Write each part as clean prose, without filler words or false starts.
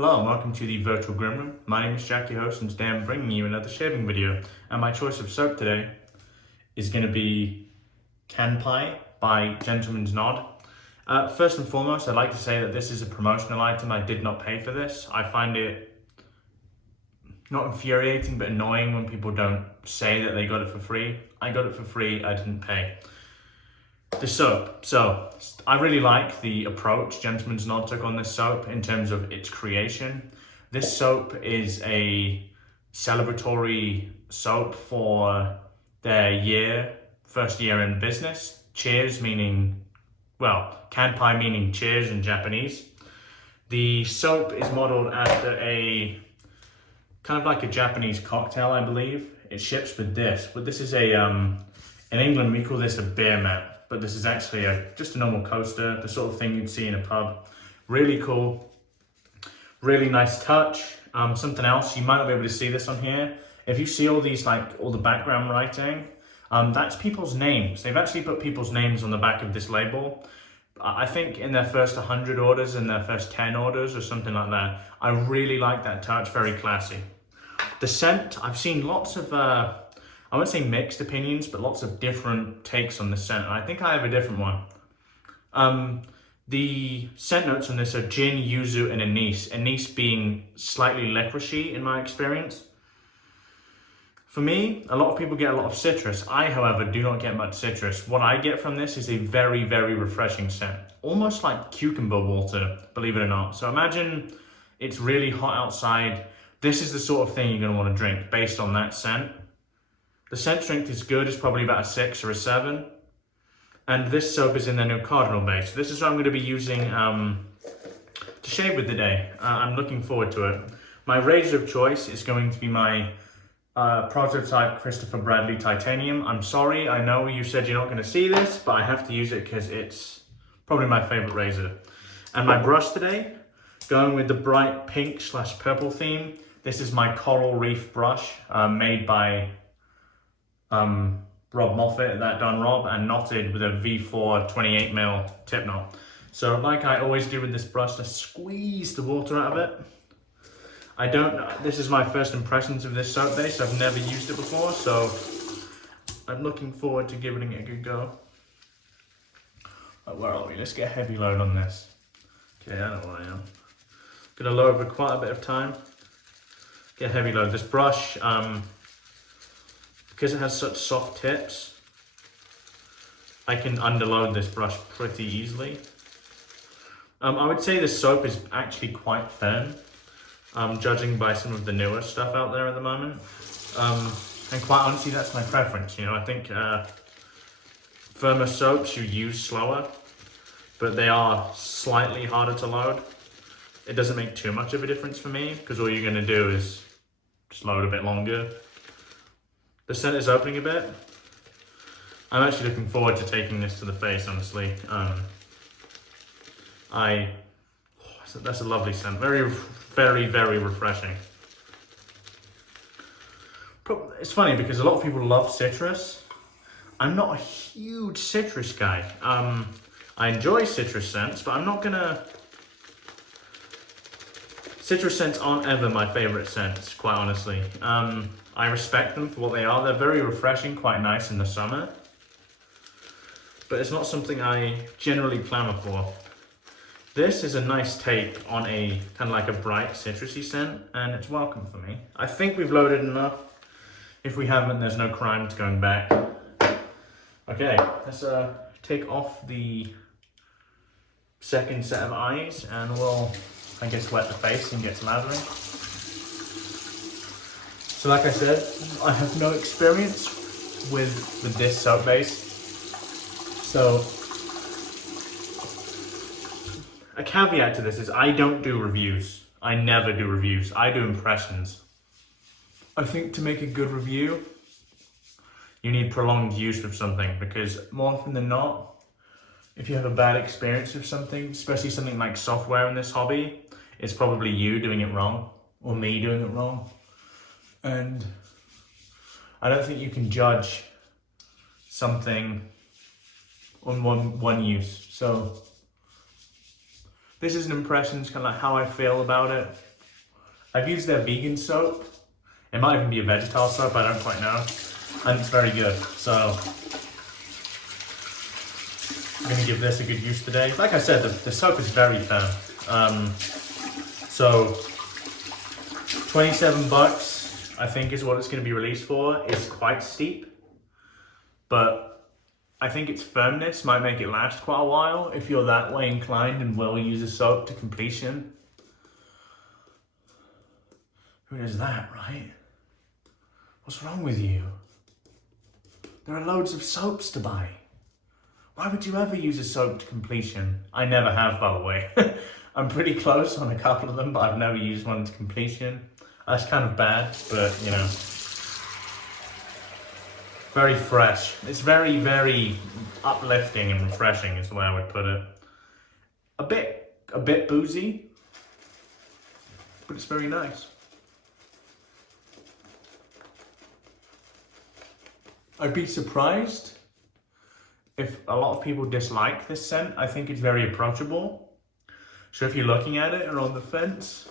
Hello and welcome to the Virtual Grim Room. My name is Jack, your host, and today I'm bringing you another shaving video. And my choice of soap today is going to be Kanpai by Gentleman's Nod. First and foremost, I'd like to say that this is a promotional item. I did not pay for this. I find it not infuriating, but annoying when people don't say that they got it for free. I got it for free, I didn't pay. The soap. So, I really like the approach Gentleman's Nod took on this soap in terms of its creation. This soap is a celebratory soap for their first year in business. Cheers meaning, well, Kanpai meaning cheers in Japanese. The soap is modeled after a kind of like a Japanese cocktail, I believe. It ships with this, but this is a, in England we call this a beer mat. But this is actually just a normal coaster, the sort of thing you'd see in a pub. Really cool, really nice touch. Something else, you might not be able to see this on here. If you see all these, like all the background writing, that's people's names. They've actually put people's names on the back of this label. I think in their first 100 orders, in their first 10 orders or something like that. I really like that touch, very classy. The scent, I've seen lots of, I wouldn't say mixed opinions, but lots of different takes on the scent. And I think I have a different one. The scent notes on this are gin, yuzu, and anise. Anise being slightly licoricey in my experience. For me, a lot of people get a lot of citrus. I, however, do not get much citrus. What I get from this is a very, very refreshing scent. Almost like cucumber water, believe it or not. So imagine it's really hot outside. This is the sort of thing you're gonna wanna drink based on that scent. The scent strength is good, it's probably about a 6 or a 7. And this soap is in the new Cardinal base. This is what I'm going to be using to shave with today. I'm looking forward to it. My razor of choice is going to be my prototype Christopher Bradley Titanium. I'm sorry, I know you said you're not going to see this, but I have to use it because it's probably my favorite razor. And my brush today, going with the bright pink/purple theme. This is my Coral Reef brush made by Rob Moffat, that done Rob, and knotted with a V4 28mm tip knot. So like I always do with this brush, I squeeze the water out of it. This is my first impressions of this soap base. I've never used it before, so I'm looking forward to giving it a good go. Where are we? Let's get a heavy load on this. Okay, I know where I am. Gonna load for quite a bit of time. Get a heavy load. This brush, because it has such soft tips, I can underload this brush pretty easily. I would say this soap is actually quite firm, judging by some of the newer stuff out there at the moment. And quite honestly, that's my preference. You know, I think firmer soaps you use slower, but they are slightly harder to load. It doesn't make too much of a difference for me, because all you're gonna do is just load a bit longer. The scent is opening a bit. I'm actually looking forward to taking this to the face, honestly. That's a lovely scent. Very, very, very refreshing. It's funny because a lot of people love citrus. I'm not a huge citrus guy. I enjoy citrus scents, but I'm not gonna... Citrus scents aren't ever my favorite scents, quite honestly. I respect them for what they are. They're very refreshing, quite nice in the summer. But it's not something I generally clamour for. This is a nice take on a kind of like a bright citrusy scent, and it's welcome for me. I think we've loaded enough. If we haven't, there's no crime to going back. Okay, let's take off the second set of eyes, and we'll, I guess, wet the face and get to lathering. So like I said, I have no experience with this soap base. So a caveat to this is I don't do reviews. I never do reviews. I do impressions. I think to make a good review, you need prolonged use of something, because more often than not, if you have a bad experience with something, especially something like software in this hobby, it's probably you doing it wrong or me doing it wrong. And I don't think you can judge something on one use. So this is an impression, it's kind of like how I feel about it. I've used their vegan soap. It might even be a vegetal soap, I don't quite know. And it's very good, so I'm gonna give this a good use today. Like I said, the soap is very firm. So 27 bucks, I think is what it's gonna be released for. It's quite steep, but I think its firmness might make it last quite a while if you're that way inclined and will use a soap to completion. Who does that, right? What's wrong with you? There are loads of soaps to buy. Why would you ever use a soap to completion? I never have, by the way. I'm pretty close on a couple of them, but I've never used one to completion. That's kind of bad, but you know. Very fresh. It's very, very uplifting and refreshing is the way I would put it. A bit boozy, but it's very nice. I'd be surprised if a lot of people dislike this scent. I think it's very approachable. So if you're looking at it and on the fence,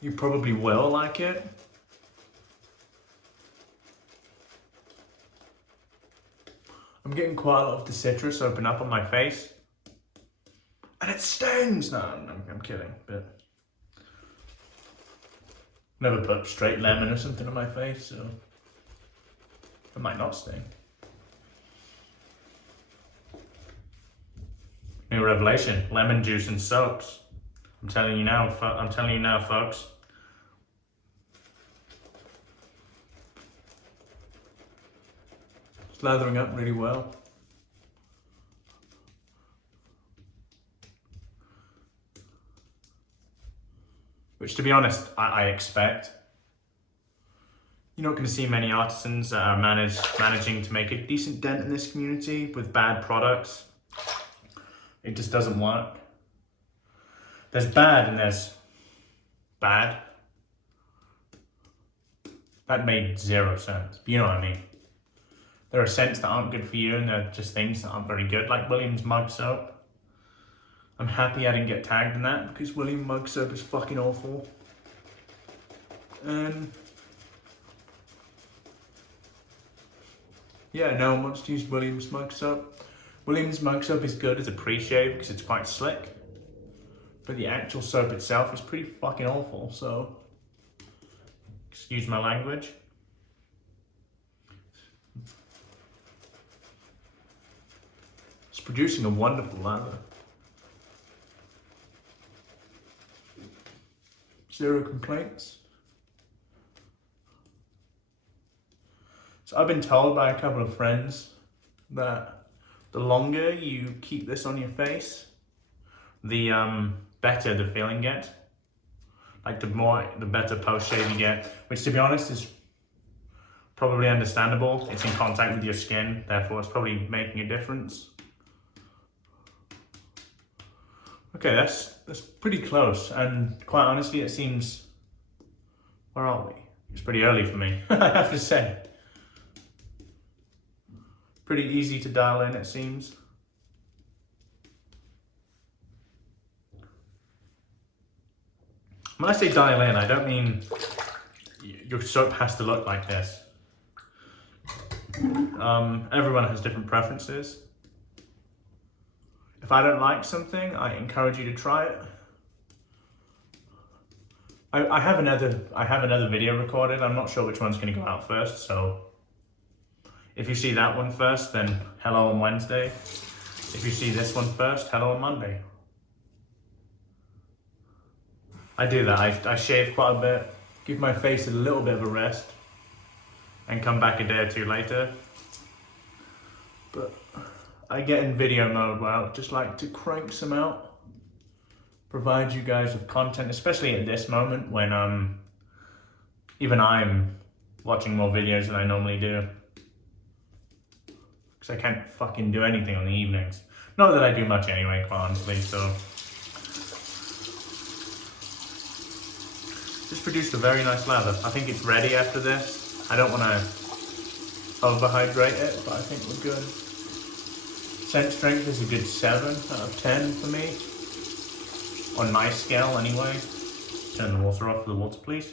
you probably will like it. I'm getting quite a lot of the citrus open up on my face. And it stings! No, I'm kidding, but never put straight lemon or something on my face, so it might not sting. New revelation, lemon juice and soaps. I'm telling you now, folks. It's lathering up really well. Which, to be honest, I expect. You're not going to see many artisans that are managing to make a decent dent in this community with bad products. It just doesn't work. There's bad and there's bad. That made zero sense, but you know what I mean. There are scents that aren't good for you and there are just things that aren't very good, like William's mug soap. I'm happy I didn't get tagged in that because William mug soap is fucking awful. And yeah, no one wants to use William's mug soap. William's mug soap is good as a pre-shave because it's quite slick. But the actual soap itself is pretty fucking awful, so excuse my language. It's producing a wonderful lather. Zero complaints. So I've been told by a couple of friends that the longer you keep this on your face, the better the feeling gets. Like the better post-shave you get, which to be honest is probably understandable. It's in contact with your skin, therefore it's probably making a difference. Okay, that's pretty close, and quite honestly it seems, where are we? It's pretty early for me, I have to say. Pretty easy to dial in, it seems. When I say dial in, I don't mean your soap has to look like this. Everyone has different preferences. If I don't like something, I encourage you to try it. I have another video recorded. I'm not sure which one's going to go out first, so if you see that one first, then hello on Wednesday. If you see this one first, hello on Monday. I do that. I shave quite a bit, give my face a little bit of a rest, and come back a day or two later. But I get in video mode where I just like to crank some out, provide you guys with content, especially at this moment when even I'm watching more videos than I normally do. Because I can't fucking do anything on the evenings. Not that I do much anyway, quite honestly, so. Just produced a very nice lather. I think it's ready after this. I don't want to overhydrate it, but I think we're good. Scent strength is a good 7 out of 10 for me. On my scale anyway. Turn the water off for the water, please.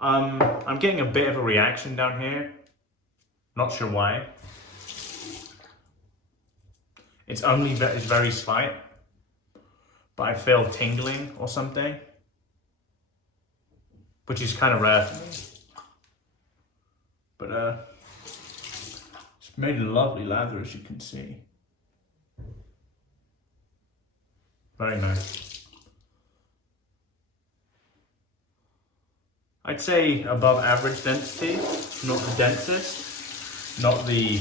I'm getting a bit of a reaction down here. Not sure why. It's very slight, but I feel tingling or something, which is kind of rare for me. But it's made a lovely lather, as you can see. Very nice. I'd say above average density, not the densest, not the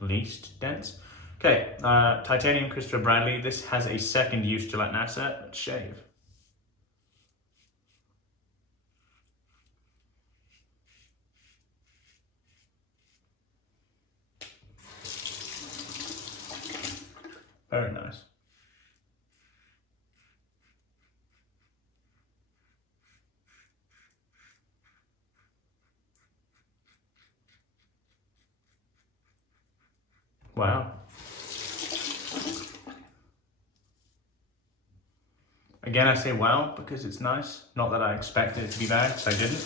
least dense. Okay, Titanium Christopher Bradley. This has a second use Gillette Nacet. Let's shave. Very nice. Wow. Again, I say wow because it's nice. Not that I expected it to be bad, because I didn't.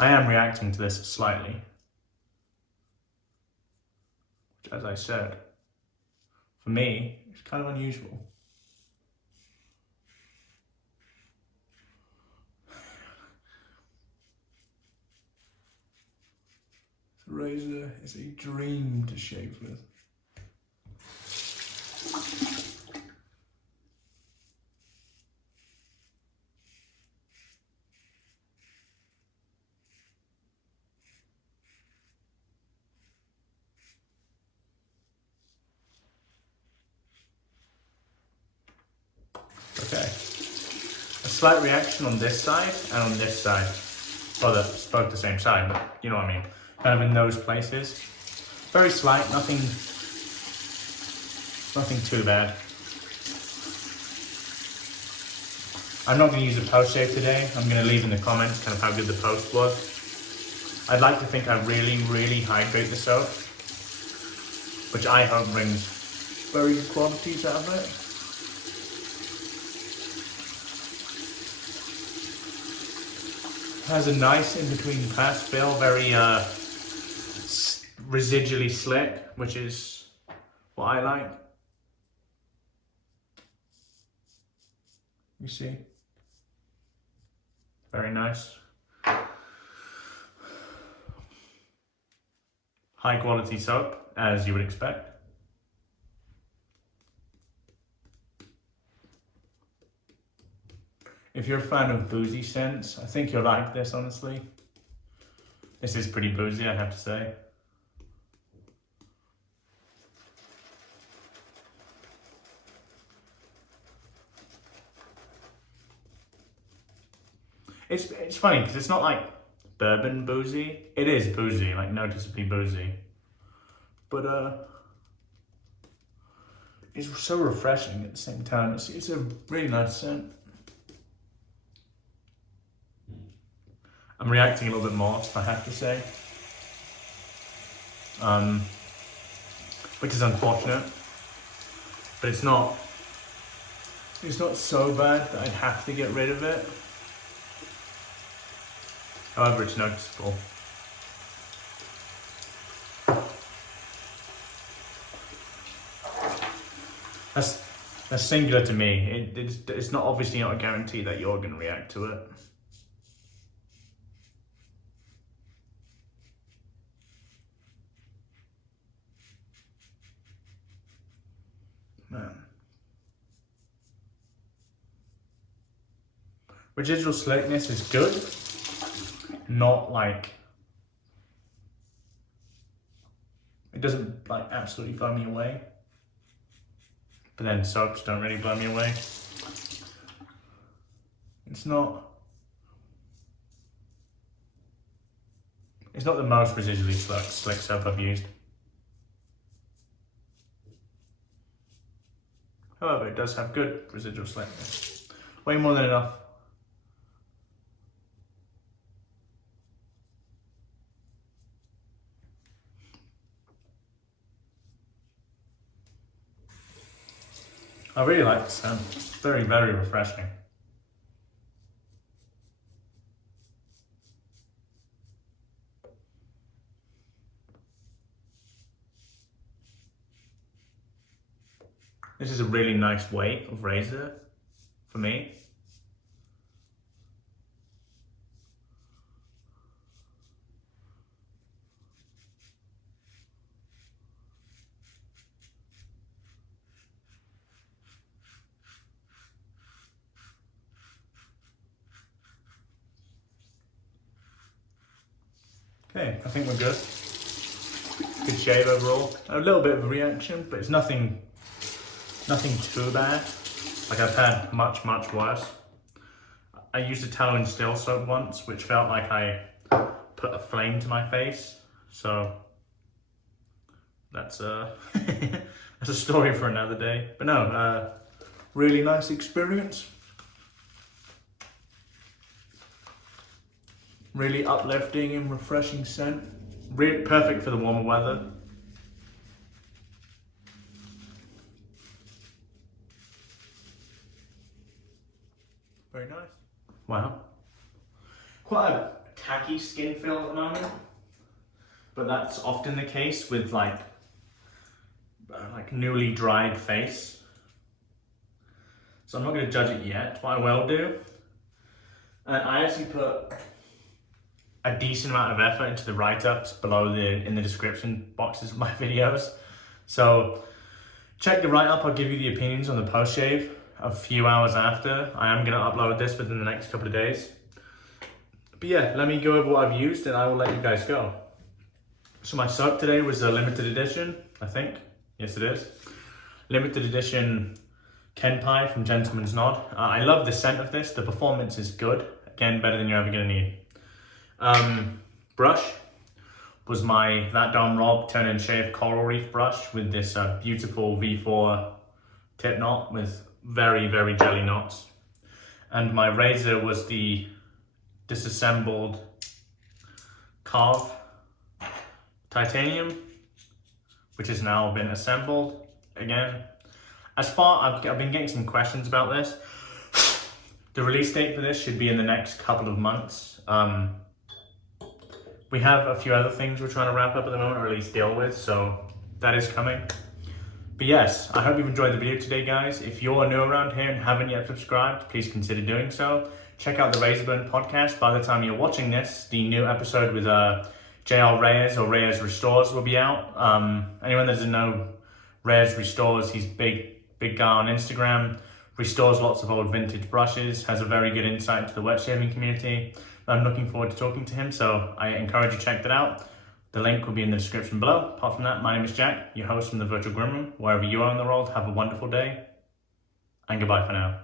I am reacting to this slightly. Which, as I said, for me, it's kind of unusual. The razor is a dream to shave with. Okay, a slight reaction on this side and on this side. Well, they're both the same side, but you know what I mean. Kind of in those places. Very slight, nothing too bad. I'm not going to use a post shave today. I'm going to leave in the comments kind of how good the post was. I'd like to think I really hydrate the soap, which I hope brings very good qualities out of it. Has a nice in-between pass feel, very residually slick, which is what I like. You see? Very nice. High quality soap, as you would expect. If you're a fan of boozy scents, I think you'll like this, honestly. This is pretty boozy, I have to say. It's funny, because it's not like bourbon boozy. It is boozy, like noticeably boozy. But it's so refreshing at the same time. It's a really nice scent. I'm reacting a little bit more, I have to say, which is unfortunate, but it's not so bad that I'd have to get rid of it. However, it's noticeable. That's singular to me. It's not obviously not a guarantee that you're going to react to it. Man. Residual slickness is good, not like, it doesn't like absolutely blow me away, but then soaps don't really blow me away. It's not the most residually slick soap I've used. However, it does have good residual slickness. Way more than enough. I really like the scent. It's very, very refreshing. This is a really nice weight of razor for me. Okay, I think we're good. Good shave overall. A little bit of a reaction, but it's nothing too bad. Like I've had much worse. I used a Tallow and Still soap once, which felt like I put a flame to my face. So that's that's a story for another day. But no, really nice experience. Really uplifting and refreshing scent. Really perfect for the warmer weather. Very nice. Wow. Quite a tacky skin feel at the moment, but that's often the case with like newly dried face. So I'm not going to judge it yet. What I will do, I actually put a decent amount of effort into the write-ups below in the description boxes of my videos. So check the write-up. I'll give you the opinions on the post-shave a few hours after. I am going to upload this within the next couple of days. But yeah, let me go over what I've used and I will let you guys go. So my soap today was a limited edition, I think. Yes, it is. Limited edition Kanpai from Gentleman's Nod. I love the scent of this. The performance is good. Again, better than you're ever going to need. Brush was my That Dome Rob Turn and Shave Coral Reef brush with this beautiful V4 tip knot with very jelly knots. And my razor was the disassembled Karve titanium, which has now been assembled again. I've been getting some questions about this. The release date for this should be in the next couple of months. We have a few other things we're trying to wrap up at the moment, or at least deal with, so that is coming. But yes, I hope you've enjoyed the video today, guys. If you're new around here and haven't yet subscribed, please consider doing so. Check out the Razorburn podcast. By the time you're watching this, the new episode with JR Reyes or Reyes Restores will be out. Anyone that doesn't know Reyes Restores, he's big guy on Instagram, restores lots of old vintage brushes, has a very good insight into the wet shaving community. I'm looking forward to talking to him, so I encourage you to check that out. The link will be in the description below. Apart from that, my name is Jack, your host from the Virtual Grim Room. Wherever you are in the world, have a wonderful day, and goodbye for now.